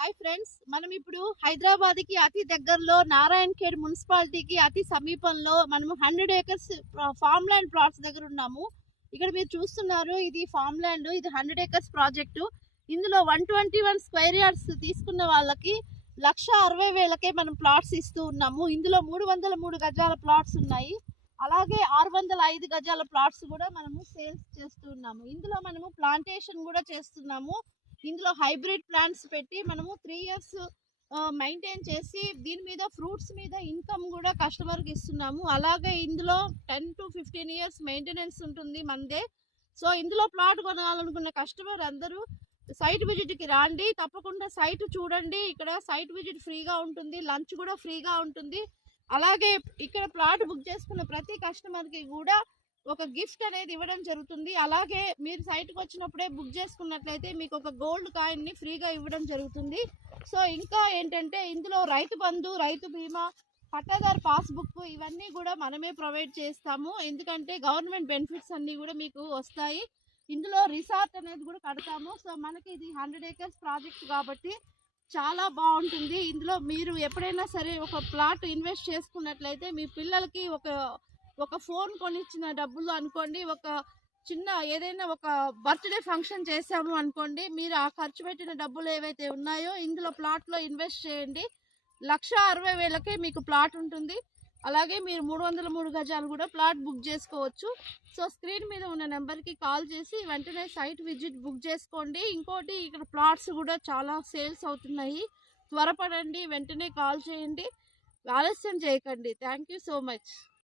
Hi friends మనం ఇప్పుడు హైదరాబాద్కి అతి దగ్గరలో నారాయణ్ ఖేడ్ మున్సిపాలిటీకి అతి సమీపంలో మనము hundred acres farm land plots దగ్గర ఉన్నాము. ఇక్కడ మీరు చూస్తున్నారు ఇది ఫామ్ ల్యాండ్ ఇది హండ్రెడ్ ఏకర్స్ ప్రాజెక్టు. ఇందులో one twenty one square yards తీసుకున్న వాళ్ళకి లక్ష అరవై వేలకే మనం ప్లాట్స్ ఇస్తూ ఉన్నాము. ఇందులో మూడు వందల మూడు గజాల ప్లాట్స్ ఉన్నాయి. అలాగే ఆరు వందల ఐదు గజాల ప్లాట్స్ కూడా మనము సేల్స్ చేస్తూ ఉన్నాము. ఇందులో మనము ప్లాంటేషన్ కూడా చేస్తున్నాము. ఇందులో హైబ్రిడ్ ప్లాంట్స్ పెట్టి మనము త్రీ ఇయర్స్ మెయింటైన్ చేసి దీని మీద ఫ్రూట్స్ మీద ఇన్కమ్ కూడా కస్టమర్కి ఇస్తున్నాము. అలాగే ఇందులో ten to fifteen years maintenance ఉంటుంది మనదే. సో ఇందులో ప్లాట్ కొనాలనుకున్న కస్టమర్ అందరూ సైట్ విజిట్కి రాండి. తప్పకుండా సైట్ చూడండి. ఇక్కడ సైట్ విజిట్ ఫ్రీగా ఉంటుంది. లంచ్ కూడా ఫ్రీగా ఉంటుంది. అలాగే ఇక్కడ ప్లాట్ బుక్ చేసుకున్న ప్రతి కస్టమర్కి కూడా ఒక గిఫ్ట్ అనేది ఇవ్వడం జరుగుతుంది. అలాగే మీరు సైట్కి వచ్చినప్పుడే బుక్ చేసుకున్నట్లయితే మీకు ఒక గోల్డ్ కాయిన్ని ఫ్రీగా ఇవ్వడం జరుగుతుంది. సో ఇంకా ఏంటంటే ఇందులో రైతు బంధు రైతు బీమా పట్టాదారు పాస్బుక్ ఇవన్నీ కూడా మనమే ప్రొవైడ్ చేస్తాము. ఎందుకంటే గవర్నమెంట్ బెనిఫిట్స్ అన్నీ కూడా మీకు వస్తాయి. ఇందులో రిసార్ట్ అనేది కూడా కడతాము. సో మనకి ఇది హండ్రెడ్ ఏకర్స్ ప్రాజెక్ట్ కాబట్టి చాలా బాగుంటుంది. ఇందులో మీరు ఎప్పుడైనా సరే ఒక ప్లాట్ ఇన్వెస్ట్ చేసుకున్నట్లయితే మీ పిల్లలకి ఒక ఒక ఫోన్ కొనిచ్చిన డబ్బులు అనుకోండి ఒక చిన్న ఏదైనా ఒక బర్త్డే ఫంక్షన్ చేసాము అనుకోండి మీరు ఆ ఖర్చు పెట్టిన డబ్బులు ఏవైతే ఉన్నాయో ఇందులో ప్లాట్లో ఇన్వెస్ట్ చేయండి. లక్ష అరవై వేలకే మీకు ప్లాట్ ఉంటుంది. అలాగే మీరు మూడు వందల మూడు గజాలు కూడా ప్లాట్ బుక్ చేసుకోవచ్చు. సో స్క్రీన్ మీద ఉన్న నెంబర్కి కాల్ చేసి వెంటనే సైట్ విజిట్ బుక్ చేసుకోండి. ఇంకోటి ఇక్కడ ప్లాట్స్ కూడా చాలా సేల్స్ అవుతున్నాయి. త్వరపడండి వెంటనే కాల్ చేయండి. ఆలస్యం చేయకండి. Thank you so much.